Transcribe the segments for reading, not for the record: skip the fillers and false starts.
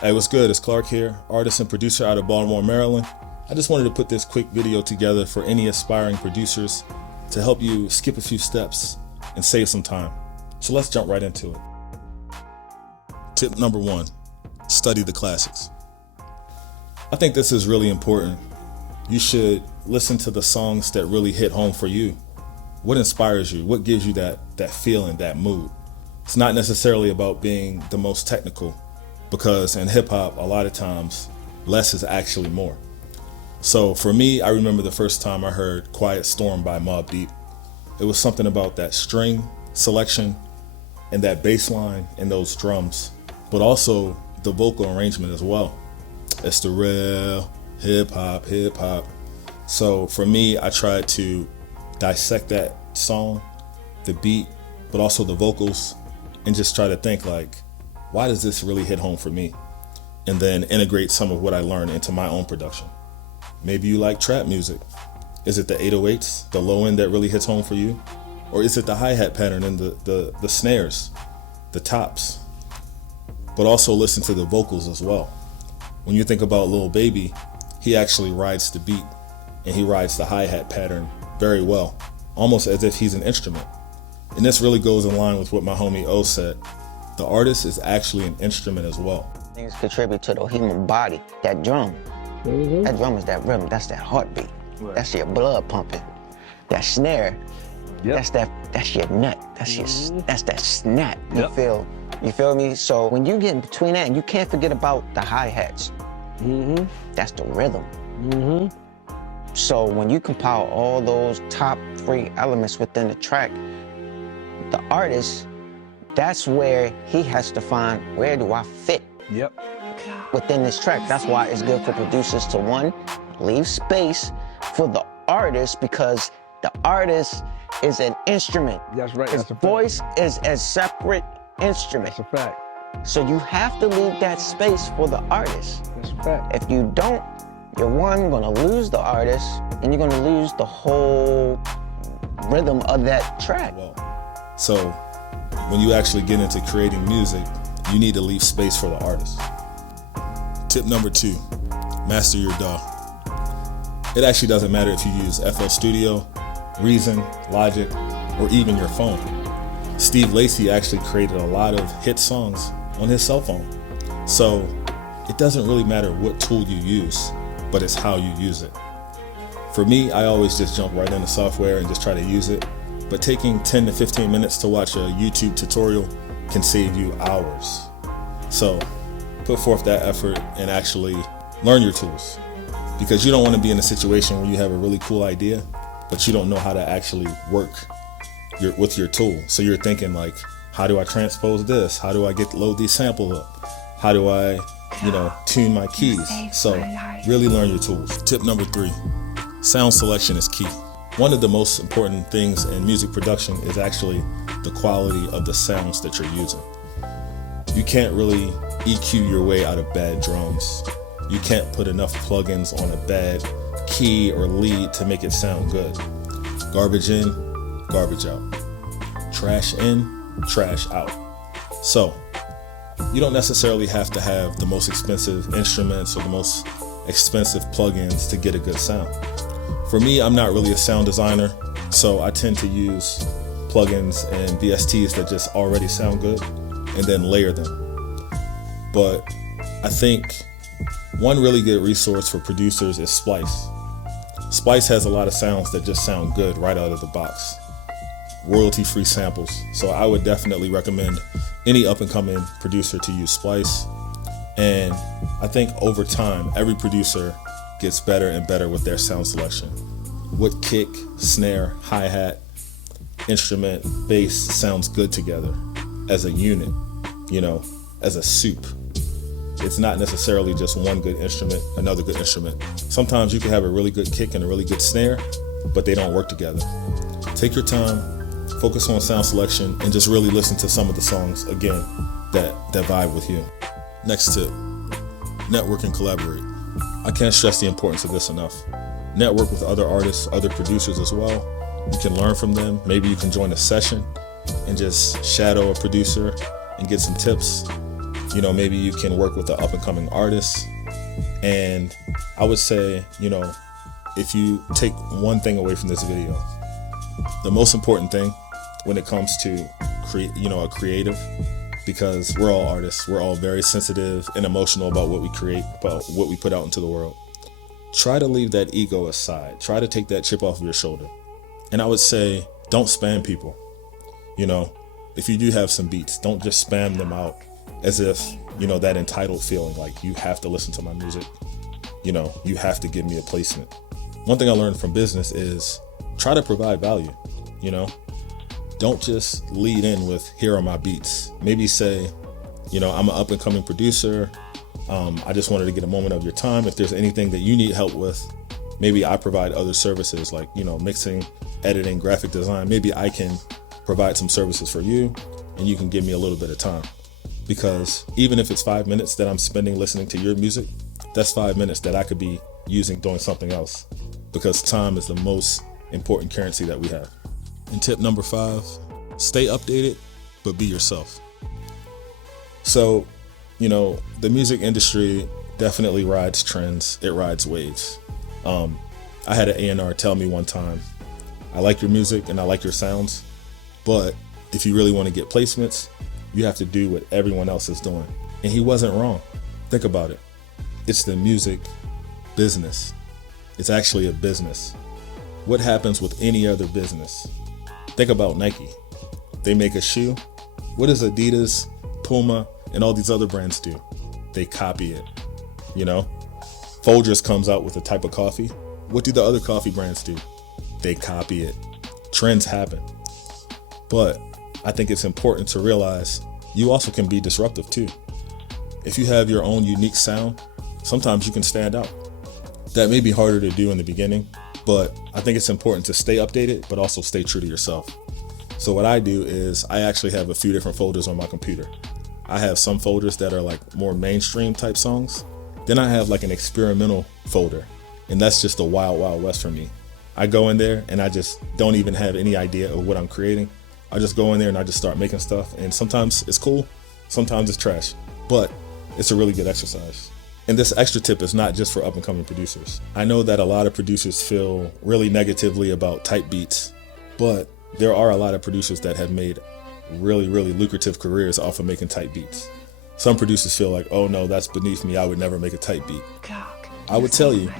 Hey, what's good? It's Clark here, artist and producer out of Baltimore, Maryland. I just wanted to put this quick video together for any aspiring producers to help you skip a few steps and save some time. So let's jump right into it. Tip number 1, study the classics. I think this is really important. You should listen to the songs that really hit home for you. What inspires you? What gives you that feeling, that mood? It's not necessarily about being the most technical, because in hip hop, a lot of times, less is actually more. So for me, I remember the first time I heard Quiet Storm by Mobb Deep. It was something about that string selection and that bass line and those drums, but also the vocal arrangement as well. It's the real hip hop. So for me, I tried to dissect that song, the beat, but also the vocals, and just try to think like, why does this really hit home for me? And then integrate some of what I learned into my own production. Maybe you like trap music. Is it the 808s, the low end that really hits home for you? Or is it the hi-hat pattern and the snares, the tops? But also listen to the vocals as well. When you think about Lil Baby, he actually rides the beat and he rides the hi-hat pattern very well, almost as if he's an instrument. And this really goes in line with what my homie O said. The artist is actually an instrument as well. Things contribute to the human body. That drum, that drum is that rhythm. That's that heartbeat. Right. That's your blood pumping. That snare, that's your nut. That's that snap. You feel me? So when you get in between that, and you can't forget about the hi-hats. That's the rhythm. So when you compile all those top 3 elements within the track, the artist, that's where he has to find, where do I fit within this track? That's why it's good for producers to, 1, leave space for the artist, because the artist is an instrument. That's right. His voice is a separate instrument. That's a fact. So you have to leave that space for the artist. That's a fact. If you don't, you're, 1, gonna lose the artist, and you're gonna lose the whole rhythm of that track. So when you actually get into creating music, you need to leave space for the artist. Tip number 2, master your DAW. It actually doesn't matter if you use FL Studio, Reason, Logic, or even your phone. Steve Lacy actually created a lot of hit songs on his cell phone. So it doesn't really matter what tool you use, but it's how you use it. For me, I always just jump right into software and just try to use it. But taking 10 to 15 minutes to watch a YouTube tutorial can save you hours. So put forth that effort and actually learn your tools, because you don't want to be in a situation where you have a really cool idea, but you don't know how to actually work with your tool. So you're thinking like, how do I transpose this? How do I load these samples up? How do I, tune my keys? So really learn your tools. Tip number 3, sound selection is key. One of the most important things in music production is actually the quality of the sounds that you're using. You can't really EQ your way out of bad drums. You can't put enough plugins on a bad key or lead to make it sound good. Garbage in, garbage out. Trash in, trash out. So you don't necessarily have to have the most expensive instruments or the most expensive plugins to get a good sound. For me, I'm not really a sound designer, so I tend to use plugins and VSTs that just already sound good and then layer them. But I think one really good resource for producers is Splice. Splice has a lot of sounds that just sound good right out of the box. Royalty-free samples. So I would definitely recommend any up-and-coming producer to use Splice. And I think over time, every producer gets better and better with their sound selection. What kick, snare, hi-hat, instrument, bass sounds good together as a unit, as a soup. It's not necessarily just one good instrument, another good instrument. Sometimes you can have a really good kick and a really good snare, but they don't work together. Take your time, focus on sound selection, and just really listen to some of the songs, again, that vibe with you. Next tip, network and collaborate. I can't stress the importance of this enough. Network with other artists, other producers as well. You can learn from them. Maybe you can join a session and just shadow a producer and get some tips. You know, maybe you can work with an up and coming artist. And I would say, you know, if you take one thing away from this video, the most important thing when it comes to a creative, because we're all artists, we're all very sensitive and emotional about what we create, about what we put out into the world. Try to leave that ego aside. Try to take that chip off of your shoulder. And I would say, don't spam people. You know, if you do have some beats, don't just spam them out as if, you know, that entitled feeling, like you have to listen to my music. You know, you have to give me a placement. One thing I learned from business is try to provide value, you know? Don't just lead in with, here are my beats. Maybe say, you know, I'm an up and coming producer. I just wanted to get a moment of your time. If there's anything that you need help with, maybe I provide other services like, you know, mixing, editing, graphic design. Maybe I can provide some services for you and you can give me a little bit of time. Because even if it's 5 minutes that I'm spending listening to your music, that's 5 minutes that I could be using doing something else, because time is the most important currency that we have. And tip number 5, stay updated, but be yourself. So, you know, the music industry definitely rides trends. It rides waves. I had an A&R tell me one time, I like your music and I like your sounds, but if you really want to get placements, you have to do what everyone else is doing. And he wasn't wrong. Think about it. It's the music business. It's actually a business. What happens with any other business? Think about Nike. They make a shoe. What does Adidas, Puma, and all these other brands do? They copy it. You know, Folgers comes out with a type of coffee. What do the other coffee brands do? They copy it. Trends happen. But I think it's important to realize you also can be disruptive too. If you have your own unique sound, sometimes you can stand out. That may be harder to do in the beginning, but I think it's important to stay updated, but also stay true to yourself. So what I do is I actually have a few different folders on my computer. I have some folders that are like more mainstream type songs. Then I have like an experimental folder, and that's just the wild, wild west for me. I go in there and I just don't even have any idea of what I'm creating. I just go in there and I just start making stuff, and sometimes it's cool, sometimes it's trash, but it's a really good exercise. And this extra tip is not just for up and coming producers. I know that a lot of producers feel really negatively about type beats, but there are a lot of producers that have made really, really lucrative careers off of making type beats. Some producers feel like, oh no, that's beneath me, I would never make a type beat. I would tell you,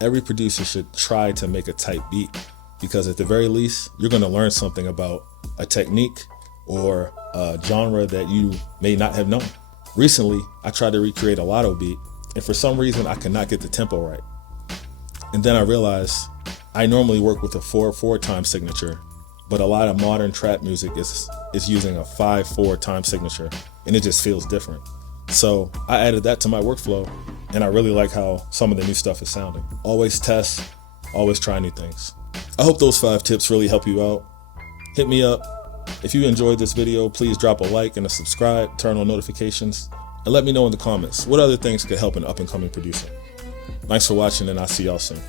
every producer should try to make a type beat, because at the very least, you're gonna learn something about a technique or a genre that you may not have known. Recently, I tried to recreate a lotto beat, and for some reason, I could not get the tempo right. And then I realized I normally work with a 4/4 time signature, but a lot of modern trap music is using a 5/4 time signature, and it just feels different. So I added that to my workflow, and I really like how some of the new stuff is sounding. Always test, always try new things. I hope those 5 tips really help you out. Hit me up. If you enjoyed this video, please drop a like and a subscribe, turn on notifications, and let me know in the comments what other things could help an up and coming producer. Thanks for watching, and I'll see y'all soon.